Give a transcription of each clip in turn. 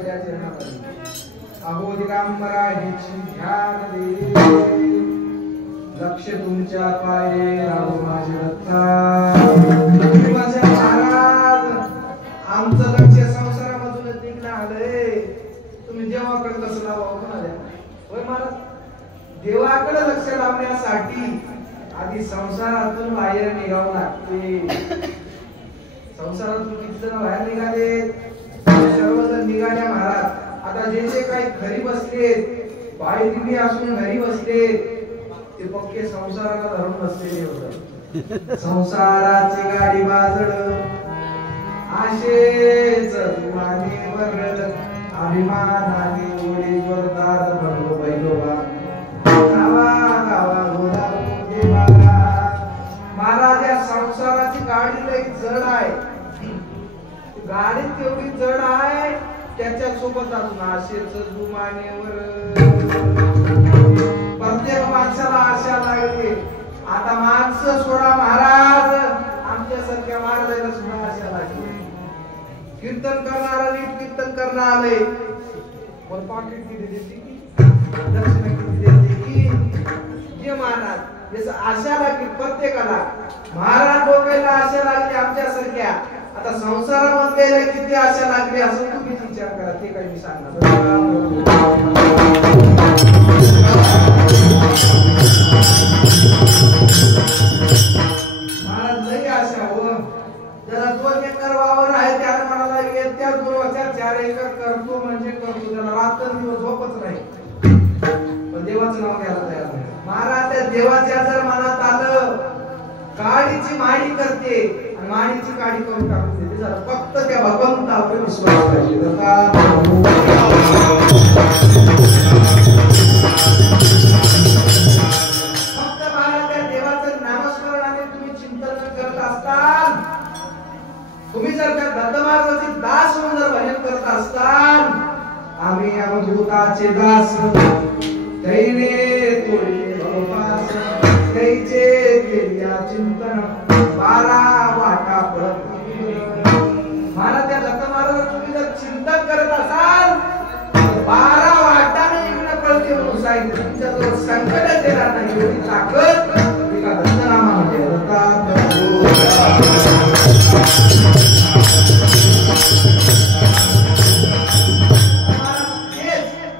पहिल्या चरणामध्ये अहो दिगंबरा हिची ध्यान दे लक्ष तुमच्या पाये राहू माझे दत्ता माझे महाराज आमचं लक्ष संसारामधून निघणं आलंय तुम्ही देवाकडे कसं लावावं म्हणाल्या होय महाराज देवाकडे लक्ष लावण्यासाठी आधी संसारातून बाहेर निघावं लागते संसारातून किती जण बाहेर निघाले सर्वजण निघाल्या महाराज आता जे जे काही घरी बसले बाई दिली असून घरी बसले ते पक्के संसाराला धरून बसलेले होते संसाराची गाडी बाजड आशेच मानेवर अभिमानाने ओढी जोरदार भरलो बैलोबा गावा गावा गोदावरी देवाला महाराज या संसाराची गाडी लई जड आहे गाडी तेवढी जड आहे त्याच्या सोबत अजून आशेच जुमानेवर प्रत्येक माणसाला आशा लागते आता माणसं सोडा महाराज आमच्यासारख्या महाराजांना सुद्धा आशा लागते कीर्तन करणारा नीट कीर्तन करणार आले पण पाकिट किती देते की दक्षिणा किती देते की जे महाराज जसं आशा लागते प्रत्येकाला महाराज डोक्याला आशा लागते आमच्यासारख्या आता संसारामध्ये किती आशा लागली असं तुम्ही विचार करा ते काही मी सांगणार महाराज लई आशा हो जरा 2 एकर वावर आहे त्याला म्हणाला त्या दुर्वाच्या 4 एकर करतो म्हणजे करतो त्याला रात्र दिवस झोपच नाही पण देवाचं नाव घ्यायला तयार नाही महाराज त्या देवाच्या जर मनात आलं काडीची माडी करते आणि माडीची काडी करून टाकून देते जरा फक्त त्या भगवंतावर विश्वास पाहिजे फक्त महाराज त्या देवाचं नामस्मरणाने तुम्ही चिंतन करत असताल तुम्ही जर त्या दत्तमार्गाचे दास म्हणून जर भजन करत असताल आम्ही अवधूताचे दास दैने तोडले भवपास कैचे केल्या चिंतन 12 वाटा पडत मला त्या दत्त महाराज तुम्ही जर चिंतन करत असाल 12 वाटाने इकडे पळते म्हणून सांगितलं तुमच्याजवळ संकटच येणार नाही एवढी ताकद एका दत्तनामामध्ये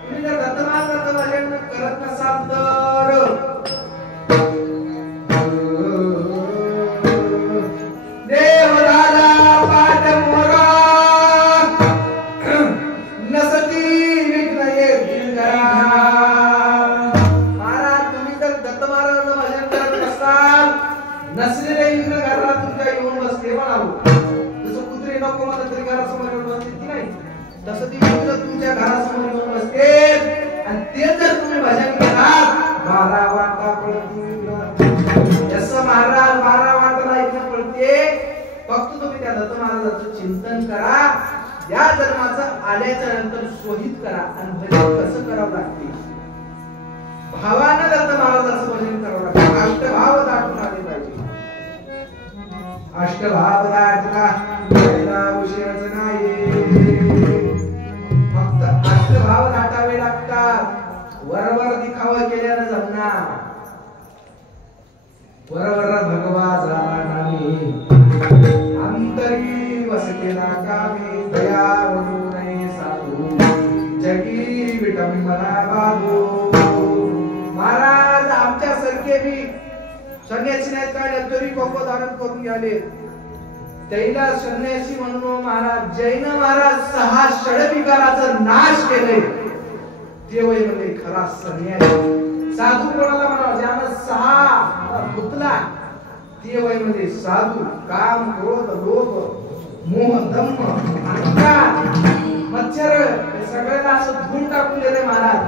तुम्ही जर दत्त महाराजांचं भजन करत नसाल तर तुमच्या घरासमोर येऊन बसते आणि ते जर तुम्ही भजन केलात 12 वाटा पडतील जसं महाराज 12 वाटाला इथं पडते फक्त तुम्ही त्या दत्त महाराजाचं चिंतन करा या जन्माचं आल्याच्या नंतर शोधित करा आणि भजन कसं करावं लागते भावानं दत्त महाराजाचं भजन करावं लागते अष्टभाव दाटून आले पाहिजे अष्टभाव दाटला उशीरच नाही भाव दाटावे लागतात वरवर दिखावा केल्यानं जमणार वरवर भगवा झाला नाही अंतरी वसकेला कामी दया वरू नये साधू जगी विटंबना बाधू महाराज आमच्यासारखे बी संन्यासी नाहीत काय तरी कोको धारण करून गेले त्याला संन्यासी म्हणून महाराज जैन महाराज 6 षडविकाराचा नाश केले ते वय म्हणजे खरा संन्यासी साधू कोणाला म्हणावं ज्यानं 6 पुतला ते वय म्हणजे साधू काम क्रोध लोभ मोह दंभ अहंकार मच्छर सगळ्याला असं धुवून टाकून दिले महाराज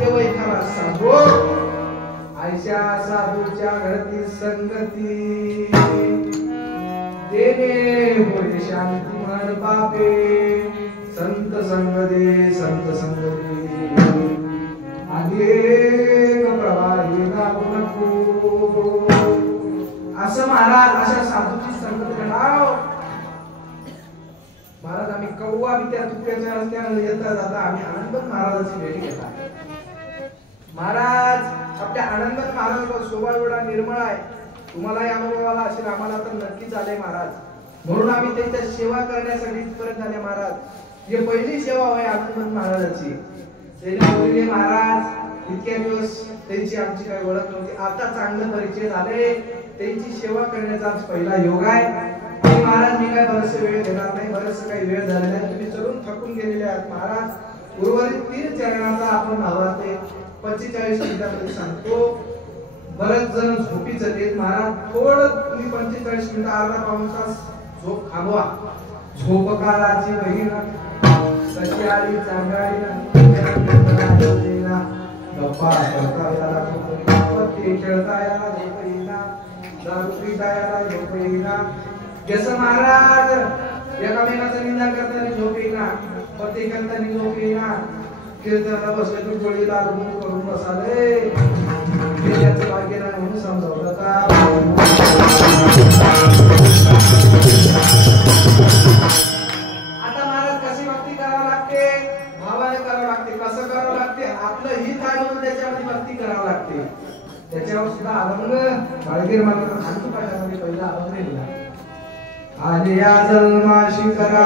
ते वय खरा साधू आयशा साधूच्या घरती संगती देने होय शांती मन पापे संत संग दे संत संग दे अनेक प्रवाही लागू नको असं महाराज अशा साधूची संगत कराव महाराज आम्ही कव्वा विद्या तुक्याच्या रस्त्याने येता जाता आम्ही आनंदवन महाराजाची भेट घेतला। महाराज आपल्या आनंदवन महाराजाचा स्वभाव एवढा निर्मळ आहे, तुम्हालाही अनुभवाला असेल, आम्हाला तर नक्कीच आले महाराज। म्हणून आम्ही त्यांच्या सेवा करण्यासाठी इथपर्यंत आले महाराज। ही पहिली सेवा आहे आनंदवन महाराजाची। त्यांनी महाराज इतक्या दिवस त्यांची आमची काही ओळख नव्हती, आता चांगलं परिचय झाले, त्यांची सेवा करण्याचा आज पहिला योग आहे। आणि महाराज मी काय बरस वेळ देणार नाही, बरस काही वेळ झालेला आहे, तुम्ही चलून थकून गेलेले आहात महाराज। उर्वरित 3 चरणाचा आपण आवाज 45 मिनिटांमध्ये सांगतो। बरेच जण झोपीच आहेत महाराज, थोडं तुम्ही 45 मिनिट अर्धा पाऊण तास झोप थांबवा। झोप काळाची बहीण कशी आली चांगली गप्पा करता याला झोपईना, खेळता याला झोपईना, दारू पिता याला झोपईना। जसं महाराज एकामेकाचा निंदा करताना झोप येईना, पती करताना झोप येईना, कीर्तनाला बसले तर डोळीला रुंद करून बसाले, त्याचं भाग्य नाही म्हणून समजावलं का। आता महाराज कशी भक्ती करावी लागते, भावाने करावं लागते, कसं करावं लागते, आपलं हित आणून त्याच्यामध्ये भक्ती करावं लागते। त्याच्यावर सुद्धा अभंग बाळगीर मात्र आणखी पाठामध्ये पहिला अभंग लिहिला। आलिया जन्माशी करा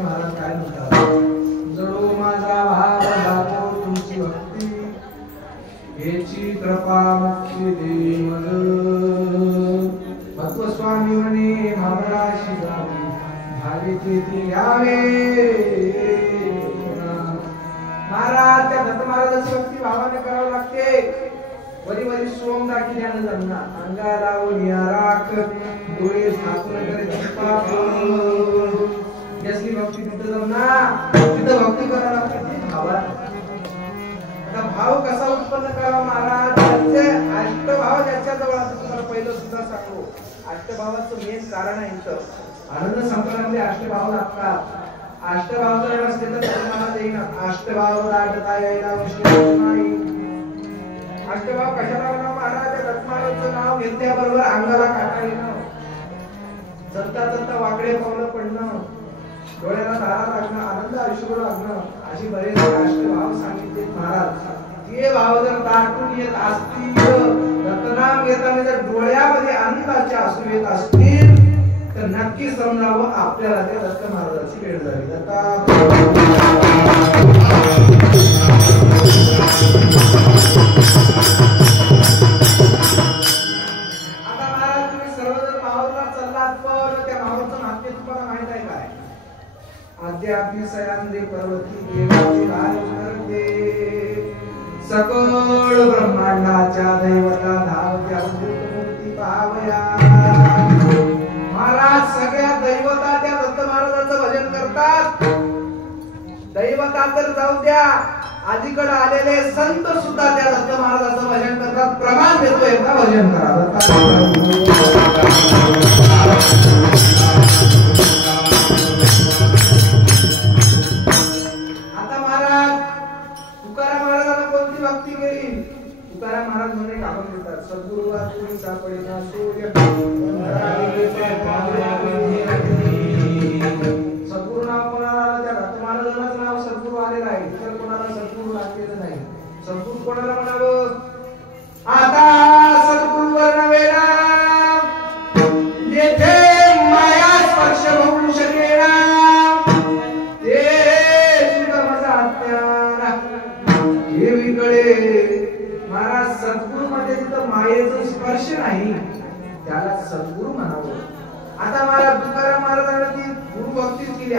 स्वामी महाराज काय म्हणतात, जडो माझा भाव लागो तुमची भक्ती, हेची कृपा मुक्ती दे मग. भक्व स्वामी म्हणे भावराशी जावी, भावी ते यावे. महाराज त्या दत्त महाराजाची भक्ती भावाने करावी लागते. वरी वरी सोम दाखिल्यानं जमणार, अंगाला ओनिया राख, डोळे झाकून करे धप्पा. यासली भक्ती तिथं जमणार, तिथं भक्ती करावं लागते भावात. आता भाव कसा उत्पन्न करावा महाराज, त्याचे अष्टभाव ज्याच्या जवळ असतात. तुम्हाला पहिलं सुद्धा सांगू, अष्टभावाचं मेन कारण आहे इथं. आनंद संपन्नामध्ये अष्टभाव लागतात. अष्टभाव जर नसले तर तुम्हाला देईन. अष्टभाव दाटता यायला उशीर नाही. अष्टभाव कशाला म्हणावं महाराज, रत्नाचं नाव घेतल्याबरोबर अंगाला काटा येणं, चलता चलता वाकडे पावलं पडणं, डोळ्याला धारा लागणं, आनंद अश्रू लागणं, अशी बरेच अष्टभाव सांगितले महाराज. ते भाव जर दाटून येत असतील, रत्नाम घेताना जर डोळ्यामध्ये आनंदाचे अश्रू येत असतील, तर नक्की समजावं आपल्याला त्या दत्त महाराजाची वेळ झाली. आता महाराज तुम्ही सर्वजण माहूरला चाललात, पण त्या माहूरचं नाट्य तुम्हाला माहित आहे काय? अद्यापि सयांदे पर्वती देवाची लाज करते, सकळ ब्रह्मांडाच्या दैवता धावत्या मूर्ती पाहावया. महाराज सगळ्या दैवता त्या दत्त महाराजांचं भजन करतात. दैवता तर जाऊ द्या, अलीकडे आलेले संत सुद्धा त्या दत्त महाराजांचं भजन करतात. प्रमाण देतो एकदा भजन करा. आता महाराज तुकाराम महाराजांना कोणती भक्ती केली? तुकाराम महाराज म्हणे आपण म्हणतात, सद्गुरू तुम्ही सापडेना सूर्य, सद्गुरू नाव कोणाला त्या दत्त महाराजांनाच नाव सद्गुरू आलेलं आहे. इतर कोणाला सद्गुरू लागलेलं नाही. सद्गुरू कोणाला म्हणावं? आता सद्गुरू वर्णवेला येथे माया स्पर्श होऊ शकेना, ते सुगम सात्याना देवीकडे. महाराज सद्गुरू मध्ये तिथं मायेचा स्पर्श नाही, त्याला सद्गुरू म्हणावं. आता महाराज तुकाराम महाराजांनी ती गुरु भक्ती केली.